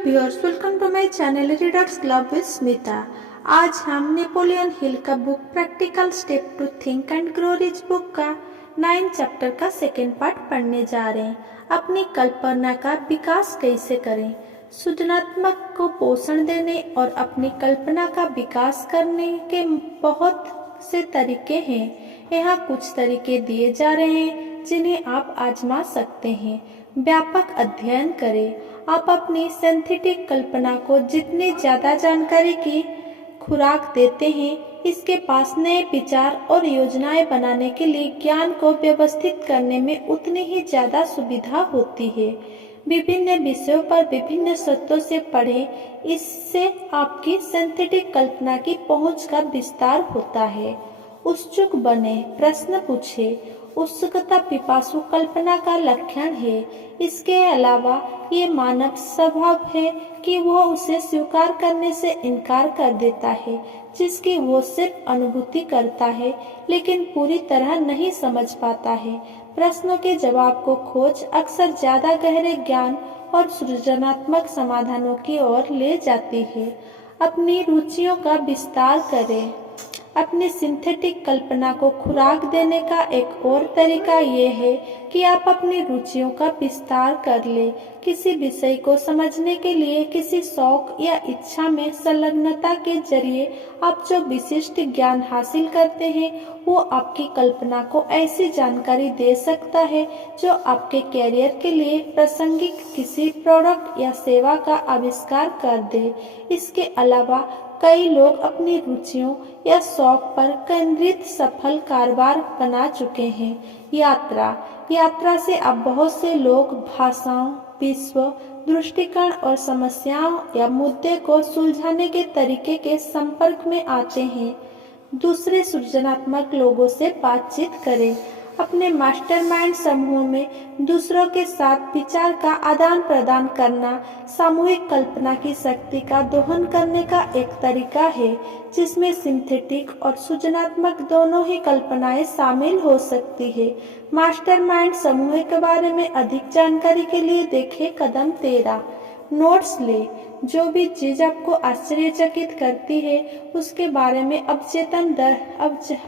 Viewers, welcome to my channel readers club with Smita. आज हम Napoleon Hill का book practical step to think and grow rich book का 9 chapter का second part पढ़ने जा रहे हैं। अपनी कल्पना का विकास कैसे करें। सृजनात्मक को पोषण देने और अपनी कल्पना का विकास करने के बहुत से तरीके हैं। यहाँ कुछ तरीके दिए जा रहे हैं जिन्हें आप आजमा सकते हैं। व्यापक अध्ययन करें। आप अपनी सिंथेटिक कल्पना को जितनी ज़्यादा जानकारी की खुराक देते हैं, इसके पास नए विचार और योजनाएं बनाने के लिए ज्ञान को व्यवस्थित करने में उतनी ही ज़्यादा सुविधा होती है। विभिन्न विषयों पर विभिन्न स्रोतों से पढ़ें, इससे आपकी सिंथेटिक कल्पना की पहुंच का विस्तार होता है। उत्सुक बने, प्रश्न पूछे। उत्सुकता पिपासु कल्पना का लक्षण है। इसके अलावा ये मानव स्वभाव है कि वह उसे स्वीकार करने से इनकार कर देता है, जिसकी वो सिर्फ अनुभूति करता है लेकिन पूरी तरह नहीं समझ पाता है। प्रश्नों के जवाब को खोज अक्सर ज्यादा गहरे ज्ञान और सृजनात्मक समाधानों की ओर ले जाती है। अपनी रुचियों का विस्तार करें। अपनी सिंथेटिक कल्पना को खुराक देने का एक और तरीका ये है कि आप अपनी रुचियों का विस्तार कर लें। किसी विषय को समझने के लिए किसी शौक या इच्छा में संलग्नता के जरिए आप जो विशिष्ट ज्ञान हासिल करते हैं, वो आपकी कल्पना को ऐसी जानकारी दे सकता है जो आपके कैरियर के लिए प्रासंगिक किसी प्रोडक्ट या सेवा का आविष्कार कर दे। इसके अलावा कई लोग अपनी रुचियों या शौक पर केंद्रित सफल कारोबार बना चुके हैं। यात्रा से अब बहुत से लोग भाषाओं, विश्व, दृष्टिकोण और समस्याओं या मुद्दे को सुलझाने के तरीके के संपर्क में आते हैं। दूसरे सृजनात्मक लोगों से बातचीत करें। अपने मास्टरमाइंड समूह में दूसरों के साथ विचार का आदान प्रदान करना सामूहिक कल्पना की शक्ति का दोहन करने का एक तरीका है, जिसमें सिंथेटिक और सृजनात्मक दोनों ही कल्पनाएं शामिल हो सकती है। मास्टरमाइंड समूह के बारे में अधिक जानकारी के लिए देखें कदम 13। नोट्स ले। जो भी चीज आपको आश्चर्यचकित करती है उसके बारे में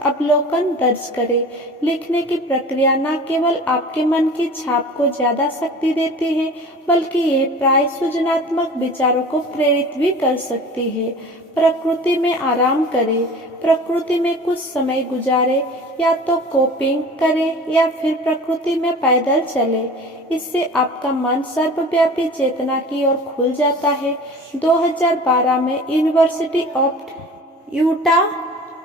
अवलोकन दर्ज करें। लिखने की प्रक्रिया न केवल आपके मन की छाप को ज्यादा शक्ति देती है, बल्कि ये प्राय सृजनात्मक विचारों को प्रेरित भी कर सकती है। प्रकृति में आराम करें। प्रकृति में कुछ समय गुजारें, या तो कोपिंग करें या फिर प्रकृति में पैदल चलें। इससे आपका मन सर्वव्यापी चेतना की ओर खुल जाता है। 2012 में यूनिवर्सिटी ऑफ यूटा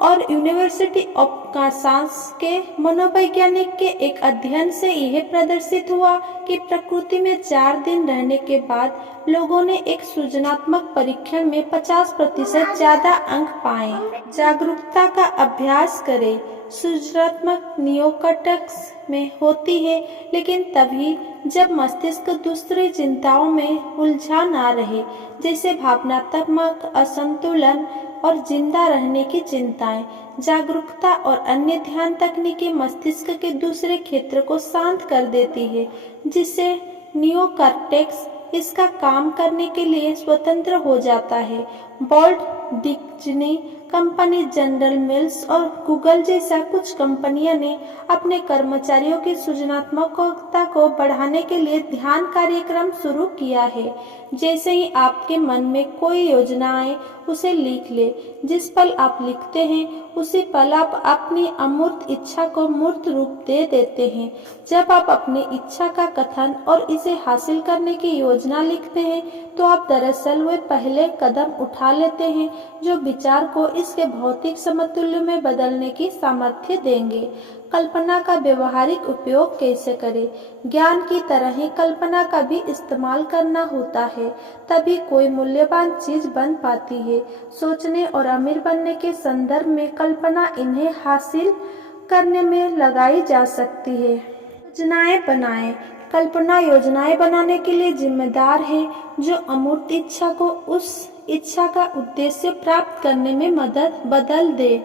और यूनिवर्सिटी ऑफ कांसास के मनोवैज्ञानिक के एक अध्ययन से यह प्रदर्शित हुआ कि प्रकृति में 4 दिन रहने के बाद लोगों ने एक सृजनात्मक परीक्षण में 50% ज्यादा अंक पाए। जागरूकता का अभ्यास करें। सृजनात्मक नियोकॉर्टेक्स में होती है, लेकिन तभी जब मस्तिष्क दूसरी चिंताओं में उलझा ना रहे, जैसे भावनात्मक असंतुलन और जिंदा रहने की चिंताएं। जागरूकता और अन्य ध्यान तकनीकी मस्तिष्क के दूसरे क्षेत्र को शांत कर देती है, जिससे नियोकॉर्टेक्स इसका काम करने के लिए स्वतंत्र हो जाता है। Bolt, Disney company, general mills और गूगल जैसा कुछ कंपनियों ने अपने कर्मचारियों की सृजनात्मकता को बढ़ाने के लिए ध्यान कार्यक्रम शुरू किया है। जैसे ही आपके मन में कोई योजना आए, उसे लिख ले। जिस पल आप लिखते हैं, उसी पल आप अपनी अमूर्त इच्छा को मूर्त रूप दे देते हैं। जब आप अपनी इच्छा का कथन और इसे हासिल करने की योजना लिखते हैं, तो आप दरअसल वे पहले कदम उठा लेते हैं जो विचार को इसके भौतिक समतुल्य में बदलने की सामर्थ्य देंगे। कल्पना का व्यवहारिक उपयोग कैसे करें। ज्ञान की तरह ही कल्पना का भी इस्तेमाल करना होता है, तभी कोई मूल्यवान चीज बन पाती है। सोचने और अमीर बनने के संदर्भ में कल्पना इन्हें हासिल करने में लगाई जा सकती है। योजनाएं बनाएं। कल्पना योजनाएं बनाने के लिए जिम्मेदार है, जो अमूर्त इच्छा को उस इच्छा का उद्देश्य प्राप्त करने में बदल दे।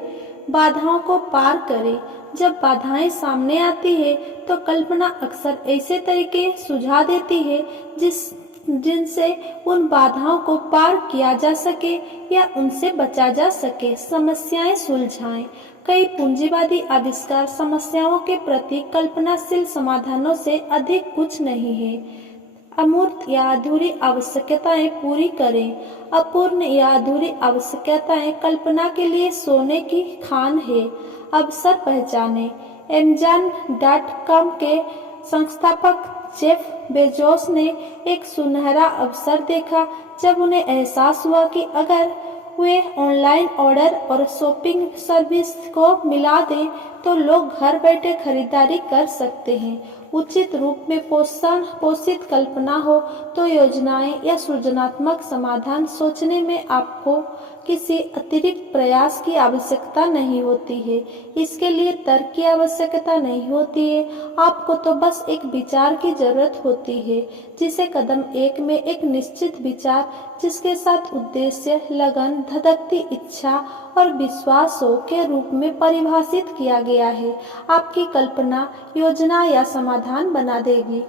बाधाओं को पार करें। जब बाधाएं सामने आती है, तो कल्पना अक्सर ऐसे तरीके सुझा देती है जिस जिनसे उन बाधाओं को पार किया जा सके या उनसे बचा जा सके। समस्याएं सुलझाएं। कई पूंजीवादी आविष्कार समस्याओं के प्रति कल्पनाशील समाधानों से अधिक कुछ नहीं है। अमूर्त या अधूरी आवश्यकताएं पूरी करें। अपूर्ण या अधूरी आवश्यकताएं कल्पना के लिए सोने की खान है। अवसर पहचाने। Amazon.com के संस्थापक जेफ बेजोस ने एक सुनहरा अवसर देखा जब उन्हें एहसास हुआ कि अगर वे ऑनलाइन ऑर्डर और शॉपिंग सर्विस को मिला दें तो लोग घर बैठे खरीदारी कर सकते हैं। उचित रूप में पोषित कल्पना हो तो योजनाएं या सृजनात्मक समाधान सोचने में आपको किसी अतिरिक्त प्रयास की आवश्यकता नहीं होती है। इसके लिए तर्क की आवश्यकता नहीं होती है। आपको तो बस एक विचार की जरूरत होती है जिसे कदम 1 में एक निश्चित विचार जिसके साथ उद्देश्य, लगन, धधकती इच्छा और विश्वासों के रूप में परिभाषित किया गया है, आपकी कल्पना योजना या समाधान बना देगी।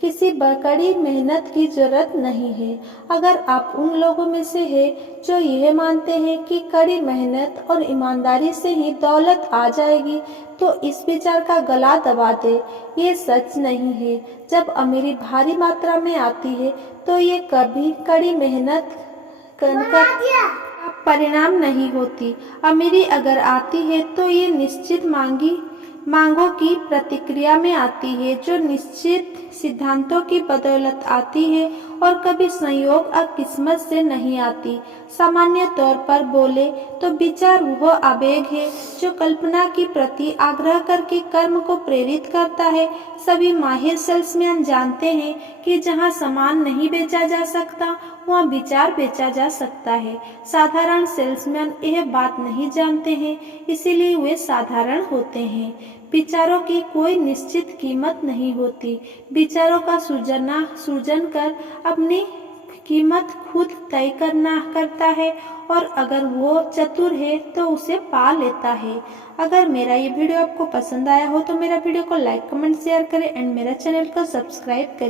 किसी कड़ी मेहनत की जरूरत नहीं है। अगर आप उन लोगों में से हैं जो यह मानते हैं कि कड़ी मेहनत और ईमानदारी से ही दौलत आ जाएगी, तो इस विचार का गला दबा दे। ये सच नहीं है। जब अमीरी भारी मात्रा में आती है तो ये कभी कड़ी मेहनत का परिणाम नहीं होती। अमीरी अगर आती है तो ये निश्चित मांगों की प्रतिक्रिया में आती है जो निश्चित सिद्धांतों की बदौलत आती है और कभी संयोग और किस्मत से नहीं आती। सामान्य तौर पर बोले तो विचार वह आवेग है जो कल्पना की प्रति आग्रह करके कर्म को प्रेरित करता है। सभी माहिर सेल्समैन जानते हैं कि जहां सामान नहीं बेचा जा सकता वहाँ विचार बेचा जा सकता है। साधारण सेल्समैन यह बात नहीं जानते हैं, इसीलिए वे साधारण होते हैं। विचारों की कोई निश्चित कीमत नहीं होती। विचारों का सृजन कर अपनी कीमत खुद तय करता है और अगर वो चतुर है तो उसे पा लेता है। अगर मेरा ये वीडियो आपको पसंद आया हो तो मेरा वीडियो को लाइक, कमेंट, शेयर करें एंड मेरा चैनल को सब्सक्राइब करें।